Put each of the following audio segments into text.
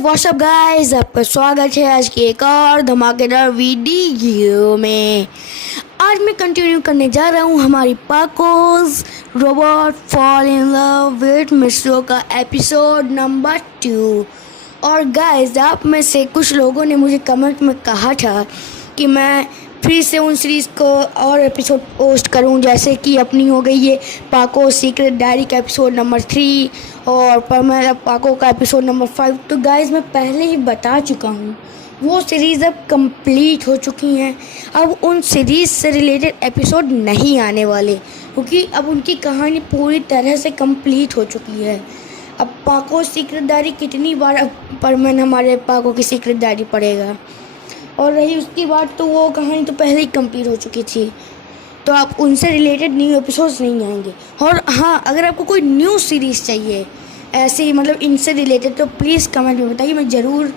WhatsApp guys, आपका स्वागत है आज की एक और धमाकेदार वीडियो में। आज मैं कंटिन्यू करने जा रहा हूँ हमारी पाकोस robot fall in love with मिस्रो का एपिसोड नंबर 2। और गाइस, आप में से कुछ लोगों ने मुझे कमेंट में कहा था कि मैं फिर से उन सीरीज़ को और एपिसोड पोस्ट करूं, जैसे कि अपनी हो गई ये पाको सीक्रेट डायरी का एपिसोड नंबर 3 और परमेला पाको का एपिसोड नंबर 5। तो गाइस, मैं पहले ही बता चुका हूं, वो सीरीज़ अब कंप्लीट हो चुकी हैं। अब उन सीरीज़ से रिलेटेड एपिसोड नहीं आने वाले, क्योंकि अब उनकी कहानी पूरी तरह से कंप्लीट हो चुकी है। अब पाको सीक्रेट डायरी कितनी बार अब परमेन हमारे पाको की सीक्रेट डायरी पढ़ेगा। और रही उसकी बात, तो वो कहानी तो पहले ही कंप्लीट हो चुकी थी, तो आप उनसे रिलेटेड न्यू एपिसोड्स नहीं आएंगे। और हाँ, अगर आपको कोई न्यू सीरीज़ चाहिए ऐसे ही, मतलब इनसे रिलेटेड, तो प्लीज़ कमेंट में बताइए, मैं ज़रूर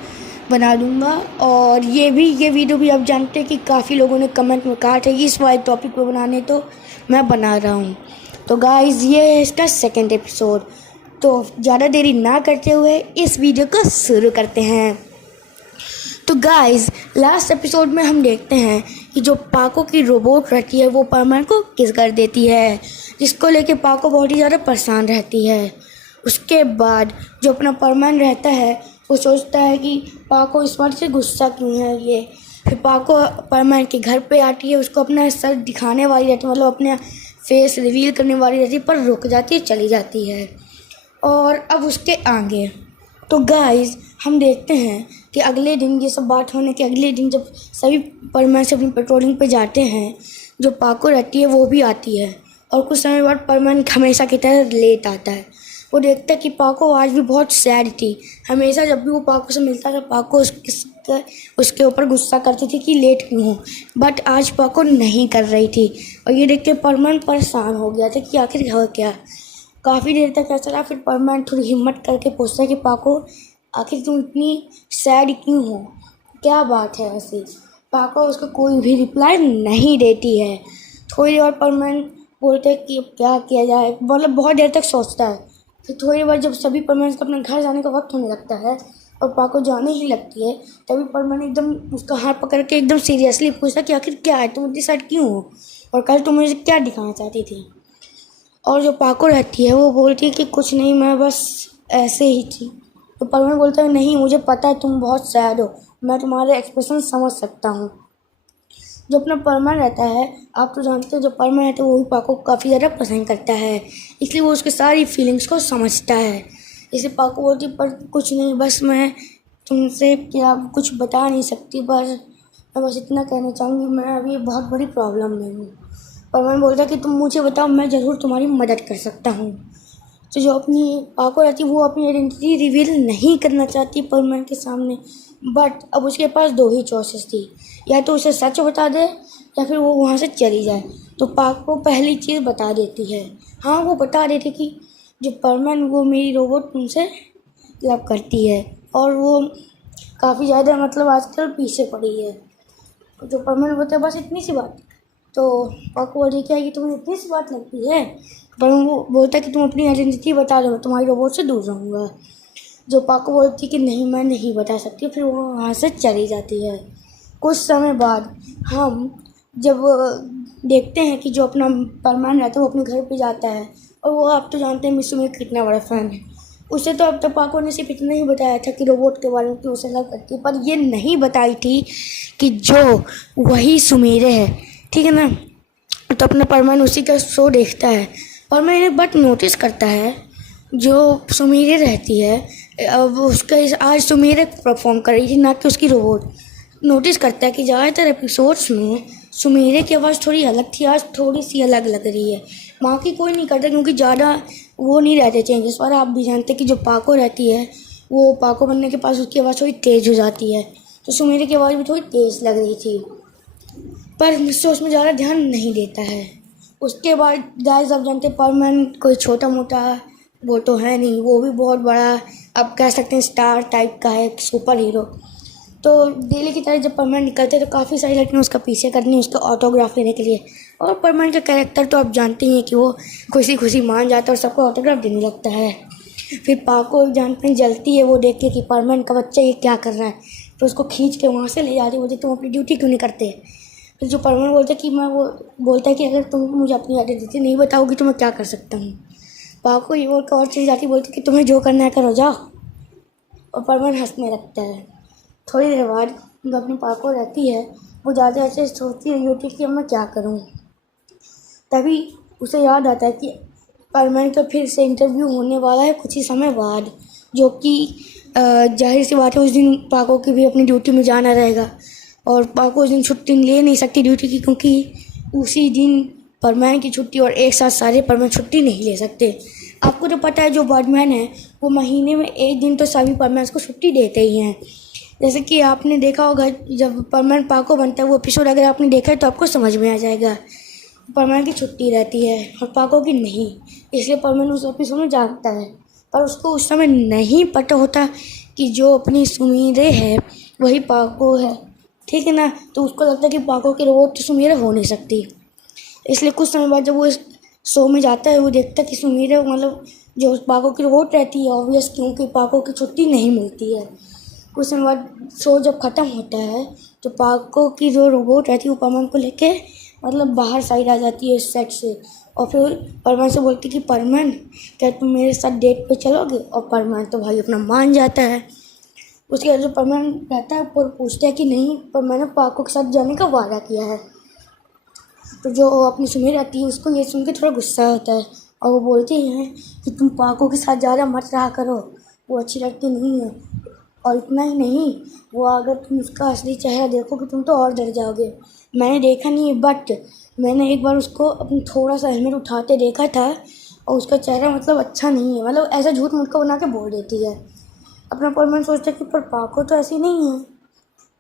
बना दूँगा। और ये वीडियो भी आप जानते हैं कि काफ़ी लोगों ने कमेंट में कहा था कि इस वाले टॉपिक पर बनाने, तो मैं बना रहा हूँ। तो गाइज़, ये है इसका सेकेंड एपिसोड। तो ज़्यादा देरी ना करते हुए इस वीडियो को शुरू करते हैं। तो गाइज़, लास्ट एपिसोड में हम देखते हैं कि जो पाको की रोबोट रहती है वो परमैन को किस कर देती है, जिसको लेके पाको बहुत ही ज़्यादा परेशान रहती है। उसके बाद जो अपना परमैन रहता है वो सोचता है कि पाको इस बात से गुस्सा क्यों है ये। फिर पाको परमैन के घर पे आती है, उसको अपना सर दिखाने वाली रहती है, मतलब अपना फेस रिवील करने वाली रहती है, पर रुक जाती है, चली जाती है। और अब उसके आगे तो गाइज़, हम देखते हैं कि अगले दिन, ये सब बात होने के अगले दिन, जब सभी परमैन से अपनी पेट्रोलिंग पे जाते हैं, जो पाको रहती है वो भी आती है। और कुछ समय बाद परमैन हमेशा की तरह लेट आता है। वो देखता है कि पाको आज भी बहुत सैड थी। हमेशा जब भी वो पाको से मिलता था, पाको उसके ऊपर गुस्सा करती थी कि लेट क्यों हो, बट आज पाको नहीं कर रही थी। और ये देख के परमैन परेशान हो गया था कि आखिर हो क्या। काफ़ी देर तक ऐसा रहा, फिर परमैन थोड़ी हिम्मत करके पूछता है कि पाको, आखिर तुम इतनी सैड क्यों हो, क्या बात है ऐसी। पाको उसको कोई भी रिप्लाई नहीं देती है। थोड़ी देर बाद परमैन बोलते हैं कि क्या किया जाए, मतलब बहुत देर तक सोचता है। फिर थोड़ी देर बाद जब सभी परमैन को अपने घर जाने का वक्त होने लगता है और पाको जाने ही लगती है, तभी परमैन एकदम उसका हाथ पकड़ के एकदम सीरियसली पूछता कि आखिर क्या है, तुम इतनी सैड क्यों हो, और कल तुम मुझे क्या दिखाना चाहती थी। और जो पाको रहती है वो बोलती है कि कुछ नहीं, मैं बस ऐसे ही थी। तो परमैन बोलता है, नहीं, मुझे पता है तुम बहुत सैड हो, मैं तुम्हारे एक्सप्रेशन समझ सकता हूँ। जो अपना परमैन रहता है, आप तो जानते हो, जो परमैन रहता है वो भी पाको को काफ़ी ज़्यादा पसंद करता है, इसलिए वो उसकी सारी फीलिंग्स को समझता है। इसे पाको बोलती, पर कुछ नहीं, बस मैं तुमसे क्या कुछ बता नहीं सकती, पर मैं बस इतना कहना चाहूँगी, मैं अभी बहुत बड़ी प्रॉब्लम में हूँ। परमैन बोलता कि तुम मुझे बताओ, मैं ज़रूर तुम्हारी मदद कर सकता हूँ। तो जो अपनी पाको रहती है वो अपनी आइडेंटिटी रिवील नहीं करना चाहती परमैन के सामने, बट अब उसके पास दो ही चॉइसेस थी, या तो उसे सच बता दे या फिर वो वहाँ से चली जाए। तो पाको पहली चीज़ बता देती है। हाँ, वो बता देती कि जो परमैन, वो मेरी रोबोट तुमसे लव करती है और वो काफ़ी ज़्यादा, मतलब आजकल पीछे पड़ी है। जो परमैन बोलता है बस इतनी सी बात। तो पाको बोलती क्या है कि तुम्हें इतनी सी बात लगती है, पर वो बोलता है कि तुम अपनी आइडेंटिटी बता दो, मैं तुम्हारी रोबोट से दूर रहूँगा। जो पाको बोलती कि नहीं, मैं नहीं बता सकती, फिर वो वहाँ से चली जाती है। कुछ समय बाद हम जब देखते हैं कि जो अपना परमैन रहता है वो अपने घर पे जाता है, और वो, आप तो जानते हैं मिस्रू में कितना बड़ा फ़ैन है। उसे तो अब तक पाको ने सिर्फ इतना ही बताया था कि रोबोट के बारे में कि उसे लव करती है, पर ये नहीं बताई थी कि जो वही सुमेरे है, ठीक है ना। तो अपना परमैन उसी का शो देखता है। परमैन एक बात नोटिस करता है, जो सुमेरे रहती है, अब उसका आज सुमेरे परफॉर्म कर रही थी, ना कि उसकी रोबोट। नोटिस करता है कि ज़्यादातर एपिसोड्स में सुमेरे की आवाज़ थोड़ी अलग थी, आज थोड़ी सी अलग लग रही है। बाकी कोई नहीं करता, क्योंकि ज़्यादा वो नहीं रहते चेंजेस। और आप भी जानते हैं कि जो पाको रहती है, वो पाको बनने के पास उसकी आवाज़ थोड़ी तेज़ हो जाती है, तो सुमेरे की आवाज़ भी थोड़ी तेज़ लग रही थी, पर मिस्टर उसमें ज़्यादा ध्यान नहीं देता है। उसके बाद गाइस, आप जानते हैं परमैन कोई छोटा मोटा वो तो है नहीं, वो भी बहुत बड़ा, आप कह सकते हैं स्टार टाइप का है, सुपर हीरो। तो डेली की तरह जब परमैन निकलते हैं तो काफ़ी सारी लड़कियाँ उसका पीछे करनी, उसका ऑटोग्राफ लेने के लिए। और परमैन का कैरेक्टर तो आप जानते ही हैं कि वो खुशी खुशी मान जाता है और सबको ऑटोग्राफ देने लगता है। फिर पाको जान पे जलती है वो देख के कि परमानेंट का बच्चा ये क्या कर रहा है। फिर उसको खींच के वहाँ से ले जाती है, बोलती तुम अपनी ड्यूटी क्यों नहीं करते। फिर जो परमानेंट बोलता है कि मैं वो बोलता है कि अगर तुम मुझे अपनी आइडेंटिटी नहीं बताओगी तो मैं क्या कर सकता हूँ। पाको ये बोल के और चली जाती, बोलती कि तुम्हें जो करना है करो जाओ। और परमानेंट हंसने लगता है। थोड़ी देर बाद जब अपनी पाको रहती है वो ज़्यादा ऐसे सोचती है यूटी कि अब मैं क्या करूँ। तभी उसे याद आता है कि परमानेंट का फिर से इंटरव्यू होने वाला है कुछ ही समय बाद, जो कि जाहिर सी बात है उस दिन पाको की भी अपनी ड्यूटी में जाना रहेगा। और पाको उस दिन छुट्टी ले नहीं सकती ड्यूटी की, क्योंकि उसी दिन परमानेंट की छुट्टी और एक साथ सारे परमानेंट छुट्टी नहीं ले सकते। आपको तो पता है जो बर्डमैन है वो महीने में एक दिन तो सभी परमानेंट्स को छुट्टी देते ही हैं। जैसे कि आपने देखा होगा जब परमानेंट पाको बनता है वो एपिसोड अगर आपने देखा है तो आपको समझ में आ जाएगा। परमानेंट की छुट्टी रहती है और पाको की नहीं, इसलिए परमानेंट उस एपिसोड में जानता है। पर उसको उस समय नहीं पता होता कि जो अपनी सुमीरे है वही पाको है, ठीक है ना। तो उसको लगता है कि पाको की रोबोट तो सुमीरे हो नहीं सकती। इसलिए कुछ समय बाद जब वो इस शो में जाता है वो देखता है कि सुमीरे मतलब जो पाको की रोबोट रहती है ऑब्वियस, क्योंकि पाको की छुट्टी नहीं मिलती है। कुछ समय बाद शो जब ख़त्म होता है तो पाको की जो रोबोट रहती है वो परमानेंट को लेके मतलब बाहर साइड आ जाती है सेट से। और फिर परमानेंट से बोलती कि परमानेंट क्या तुम मेरे साथ डेट पे चलोगे। और परमानेंट तो भाई अपना मान जाता है। उसके बाद जो परमानेंट रहता है वो पूछता है कि नहीं, पर मैंने पाको के साथ जाने का वादा किया है। तो जो अपनी सुमीर रहती है उसको ये सुन के थोड़ा गुस्सा होता है और वो बोलती है कि तुम पाको के साथ ज़्यादा मत रहा करो, वो अच्छी लगती नहीं है। और इतना ही नहीं, वो अगर तुम उसका असली चेहरा देखोगे तुम तो और डर जाओगे। मैंने देखा नहीं है बट मैंने एक बार उसको अपनी थोड़ा सा हेलमेट उठाते देखा था और उसका चेहरा मतलब अच्छा नहीं है, मतलब ऐसा झूठ मूठ का बना के बोल देती है। अपना परमानेंट सोचता है कि पर पाको तो ऐसी नहीं है।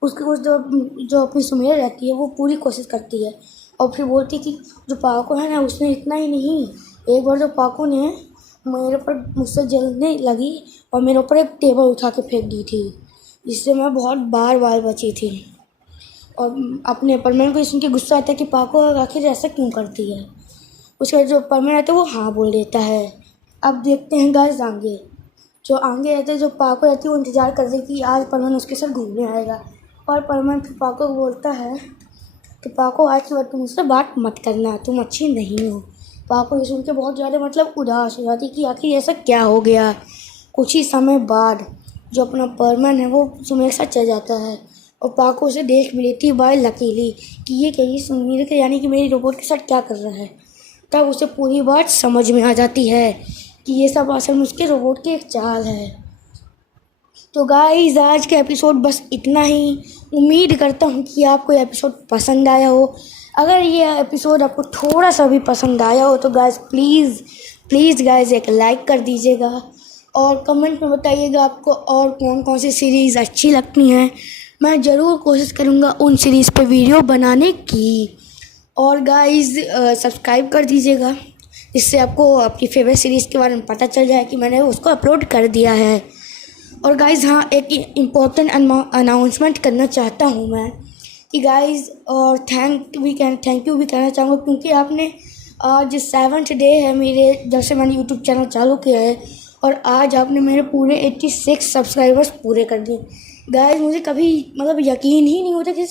उसकी कुछ जो अपनी सुमेर रहती है वो पूरी कोशिश करती है और फिर बोलती है कि जो पाको है ना उसने इतना ही नहीं, एक बार जो पाको ने मेरे ऊपर मुझसे जलने लगी और मेरे ऊपर एक टेबल उठा के फेंक दी थी, जिससे मैं बहुत बार बची थी। और अपने परमानेंट को सुन के गुस्सा आता है कि पाको आखिर ऐसा क्यों करती है। उसके बाद जो परमानेंट रहता है वो हाँ बोल देता है। अब देखते हैं गाइस आगे जो आगे रहते हैं, जो पाको रहती है वो इंतज़ार कर रही कि आज परमानेंट उसके साथ घूमने आएगा। और परमानेंट फिर पाको को बोलता है कि पाको आज के बाद तुम मुझसे बात मत करना, तुम अच्छी नहीं हो। पाको ये सुन के बहुत ज़्यादा मतलब उदास हो जाती कि आखिर ऐसा क्या हो गया। कुछ ही समय बाद जो अपना परमानेंट है वो सुमीर के साथ चल जाता है और पाको उसे देख भी लेती है बाय लकीली कि ये क्या, ये सुमीर के यानी कि मेरी रोबोट के साथ क्या कर रहा है। तब उसे पूरी बात समझ में आ जाती है कि ये सब असल में उसके रोबोट की एक चाल है। तो गाइस आज का एपिसोड बस इतना ही। उम्मीद करता हूँ कि आपको ये एपिसोड पसंद आया हो। अगर ये एपिसोड आपको थोड़ा सा भी पसंद आया हो तो गाइस प्लीज़ गाइस एक लाइक कर दीजिएगा और कमेंट में बताइएगा आपको और कौन कौन सी सीरीज़ अच्छी लगती हैं। मैं ज़रूर कोशिश करूँगा उन सीरीज़ पे वीडियो बनाने की। और गाइस सब्सक्राइब कर दीजिएगा, जिससे आपको आपकी फेवरेट सीरीज़ के बारे में पता चल जाए कि मैंने उसको अपलोड कर दिया है। और गाइस हाँ, एक इम्पोर्टेंट अनाउंसमेंट करना चाहता हूँ मैं कि गाइस और थैंक यू भी कहना चाहूँगा, क्योंकि आपने आज 7th डे है मेरे जब से मैंने यूट्यूब चैनल चालू किया है और आज आपने मेरे पूरे 86 सब्सक्राइबर्स पूरे कर दिए। गाइस मुझे कभी मतलब यकीन ही नहीं होता कि